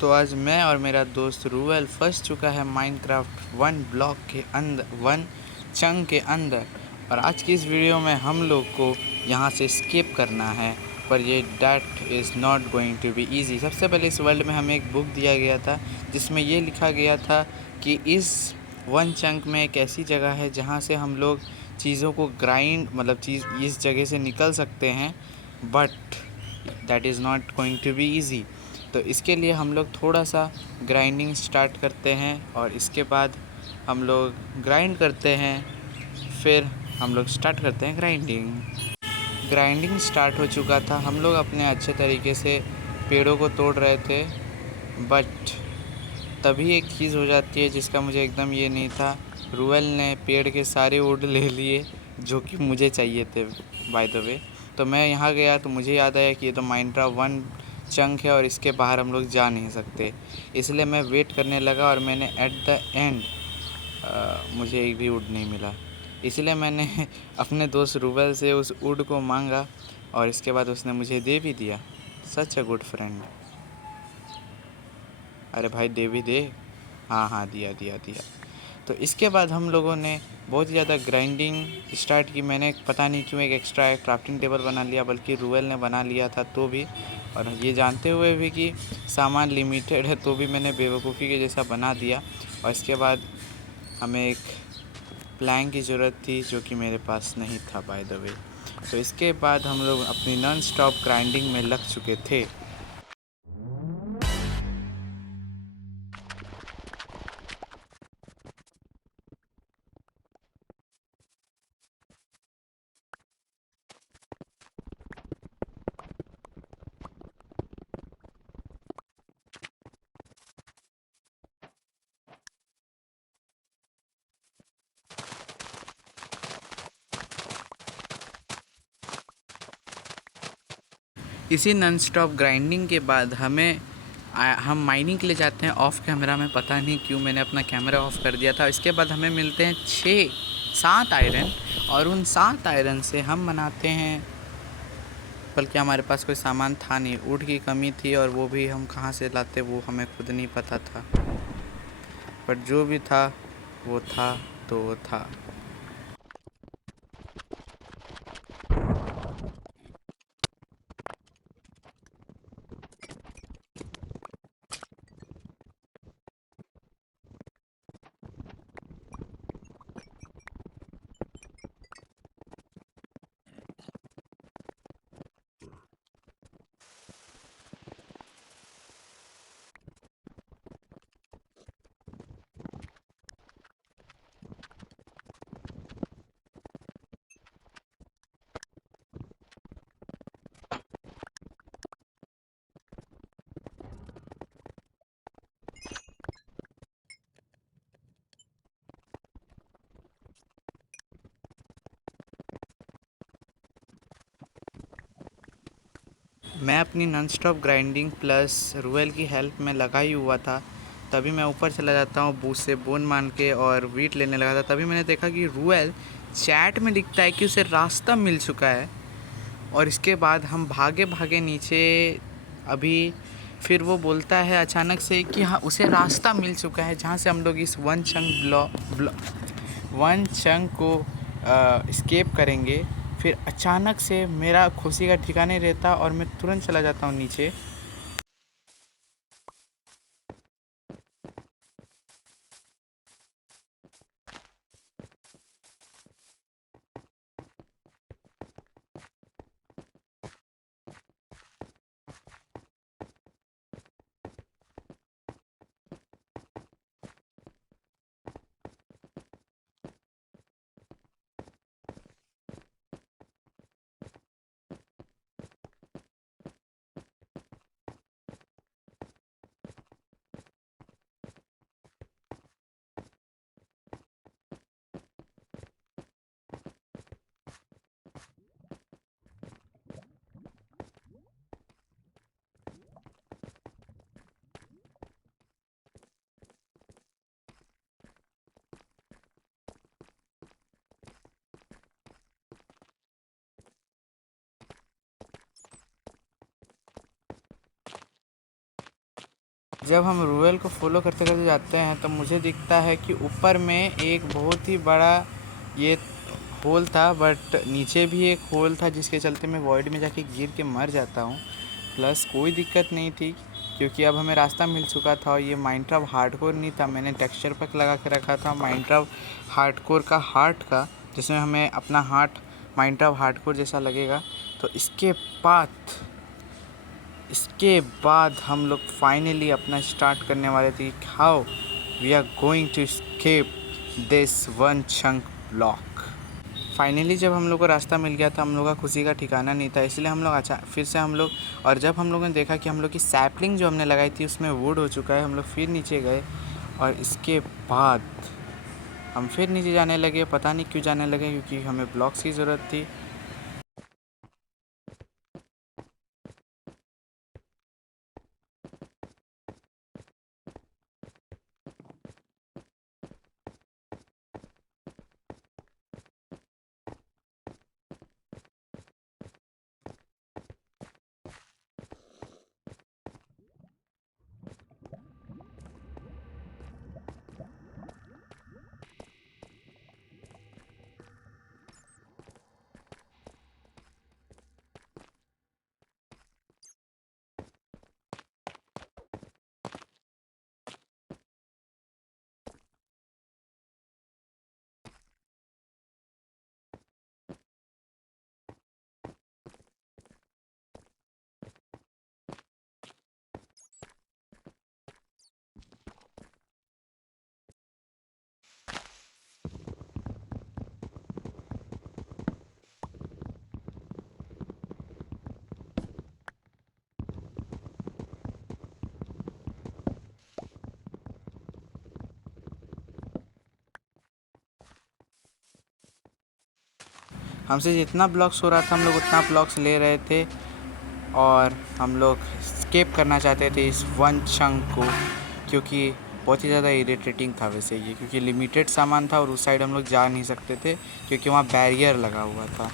तो आज मैं और मेरा दोस्त रूवेल फंस चुका है माइनक्राफ्ट 1 ब्लॉक के अंदर, 1 चंक के अंदर। और आज की इस वीडियो में हम लोग को यहाँ से स्केप करना है, पर ये that is not going to be easy. सबसे पहले इस वर्ल्ड में हमें एक बुक दिया गया था जिसमें ये लिखा गया था कि इस 1 चंक में एक ऐसी जगह है जहाँ से हम लोग चीज़ों को ग्राइंड चीज़ इस जगह से निकल सकते हैं, but that is not going to be easy. तो इसके लिए हम लोग थोड़ा सा ग्राइंडिंग स्टार्ट करते हैं और इसके बाद हम लोग ग्राइंड करते हैं, फिर हम लोग स्टार्ट करते हैं ग्राइंडिंग स्टार्ट हो चुका था। हम लोग अपने अच्छे तरीके से पेड़ों को तोड़ रहे थे, बट तभी एक चीज़ हो जाती है जिसका मुझे एकदम ये नहीं था। रूएल ने पेड़ के सारे वुड ले लिए जो कि मुझे चाहिए थे, बाय द वे। तो मैं यहाँ गया तो मुझे याद आया कि ये तो माइनक्राफ्ट 1 चंक है और इसके बाहर हम लोग जा नहीं सकते, इसलिए मैं वेट करने लगा और मैंने एट द एंड मुझे एक भी वुड नहीं मिला। इसलिए मैंने अपने दोस्त रूबेल से उस वुड को मांगा और इसके बाद उसने मुझे दे भी दिया। सच अ गुड फ्रेंड। अरे भाई दे भी दे। हाँ हाँ, दिया दिया दिया। तो इसके बाद हम लोगों ने बहुत ही ज़्यादा ग्राइंडिंग स्टार्ट की। मैंने पता नहीं क्यों एक एक्स्ट्रा क्राफ्टिंग टेबल बना लिया, बल्कि रूएल ने बना लिया था तो भी, और ये जानते हुए भी कि सामान लिमिटेड है तो भी मैंने बेवकूफ़ी के जैसा बना दिया। और इसके बाद हमें एक प्लैंक की ज़रूरत थी जो कि मेरे पास नहीं था, बाय द वे। तो इसके बाद हम लोग अपनी नॉन स्टॉप ग्राइंडिंग में लग चुके थे। इसी नॉन स्टॉप ग्राइंडिंग के बाद हम माइनिंग के लिए जाते हैं ऑफ कैमरा में। पता नहीं क्यों मैंने अपना कैमरा ऑफ कर दिया था। इसके बाद हमें मिलते हैं 7 आयरन, और उन 7 आयरन से हम बनाते हैं, बल्कि हमारे पास कोई सामान था नहीं, वुड की कमी थी, और वो भी हम कहाँ से लाते वो हमें खुद नहीं पता था। बट जो भी था वो था तो वो था। मैं अपनी नॉन स्टॉप ग्राइंडिंग प्लस रूएल की हेल्प में लगा ही हुआ था। तभी मैं ऊपर चला जाता हूँ बूथ से बोन मान के और वीट लेने लगा था। तभी मैंने देखा कि रूएल चैट में लिखता है कि उसे रास्ता मिल चुका है। और इसके बाद हम भागे भागे नीचे। अभी फिर वो बोलता है अचानक से कि हाँ, उसे रास्ता मिल चुका है जहाँ से हम लोग इस 1 चंक को स्केप करेंगे। फिर अचानक से मेरा खुशी का ठिकाने रहता और मैं तुरंत चला जाता हूँ नीचे। जब हम रूएल को फॉलो करते करते जाते हैं तो मुझे दिखता है कि ऊपर में एक बहुत ही बड़ा ये होल था, बट नीचे भी एक होल था जिसके चलते मैं वॉइड में जाके गिर के मर जाता हूँ। प्लस कोई दिक्कत नहीं थी क्योंकि अब हमें रास्ता मिल चुका था और ये माइनक्राफ्ट हार्डकोर नहीं था। मैंने टेक्सचर पैक लगा के रखा था माइनक्राफ्ट हार्डकोर का हार्ट का, जिसमें हमें अपना हार्ट माइनक्राफ्ट हार्डकोर जैसा लगेगा। तो इसके बाद हम लोग फाइनली अपना स्टार्ट करने वाले थे कि how we are going to escape this one chunk block. Finally जब हम लोग को रास्ता मिल गया था, हम लोग का खुशी का ठिकाना नहीं था, इसलिए हम लोग फिर से हम लोग, और जब हम लोगों ने देखा कि हम लोग की सैपलिंग जो हमने लगाई थी उसमें वुड हो चुका है, हम लोग फिर नीचे गए और इसके बाद हम फिर नीचे जाने लगे। पता नहीं क्यों जाने लगे, क्योंकि हमें ब्लॉक्स की ज़रूरत थी। हमसे जितना ब्लॉक्स हो रहा था हम लोग उतना ब्लॉक्स ले रहे थे और हम लोग स्केप करना चाहते थे इस वन चंक को, क्योंकि बहुत ही ज़्यादा इरिटेटिंग था वैसे ये, क्योंकि लिमिटेड सामान था और उस साइड हम लोग जा नहीं सकते थे क्योंकि वहाँ बैरियर लगा हुआ था।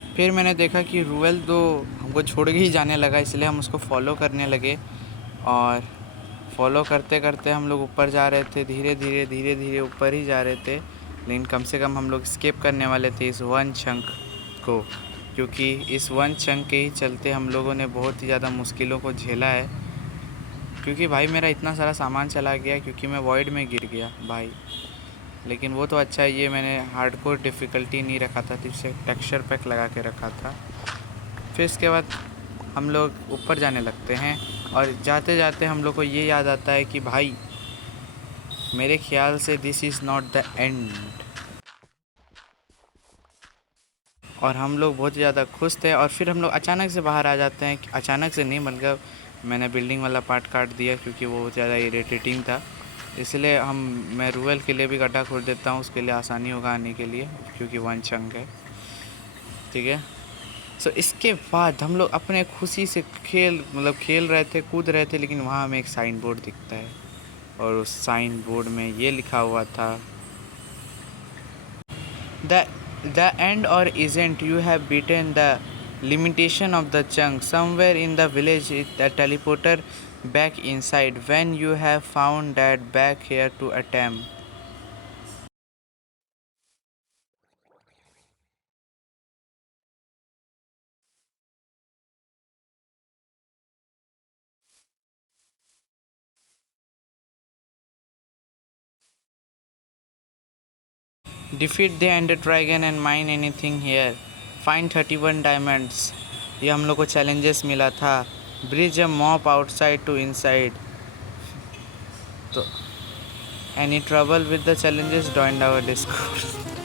फिर मैंने देखा कि रूएल तो हमको छोड़ के ही जाने लगा, इसलिए हम उसको फॉलो करने लगे और फॉलो करते करते हम लोग ऊपर जा रहे थे। धीरे धीरे ऊपर ही जा रहे थे, लेकिन कम से कम हम लोग स्केप करने वाले थे इस वन चंक को, क्योंकि इस वन चंक के ही चलते हम लोगों ने बहुत ही ज़्यादा मुश्किलों को झेला है। क्योंकि भाई मेरा इतना सारा सामान चला गया क्योंकि मैं वॉइड में गिर गया भाई। लेकिन वो तो अच्छा है, ये मैंने हार्डकोर डिफ़िकल्टी नहीं रखा था, जिससे टेक्सचर पैक लगा के रखा था। फिर इसके बाद हम लोग ऊपर जाने लगते हैं और जाते जाते हम लोग को ये याद आता है कि भाई मेरे ख्याल से this is not the end. और हम लोग बहुत ज़्यादा खुश थे और फिर हम लोग अचानक से बाहर आ जाते हैं। अचानक से नहीं, मतलब मैंने बिल्डिंग वाला पार्ट काट दिया क्योंकि वो बहुत ज़्यादा इरिटेटिंग था, इसलिए मैं रूएल के लिए भी गड्ढा खोद देता हूँ, उसके लिए आसानी होगा आने के लिए, क्योंकि वन चंक है। ठीक है, सो इसके बाद हम लोग अपने खुशी से खेल रहे थे, कूद रहे थे, लेकिन वहाँ हमें एक साइन बोर्ड दिखता है और उस साइन बोर्ड में ये लिखा हुआ था, द एंड और isn't you have beaten the limitation of the chunk somewhere in the village the teleporter back inside when you have found that back here to attempt. Defeat the ender dragon and mine anything here. Find 31 diamonds. ये हम लोग को challenges मिला था. Bridge a mob outside to inside. तो any trouble with the challenges, join our Discord.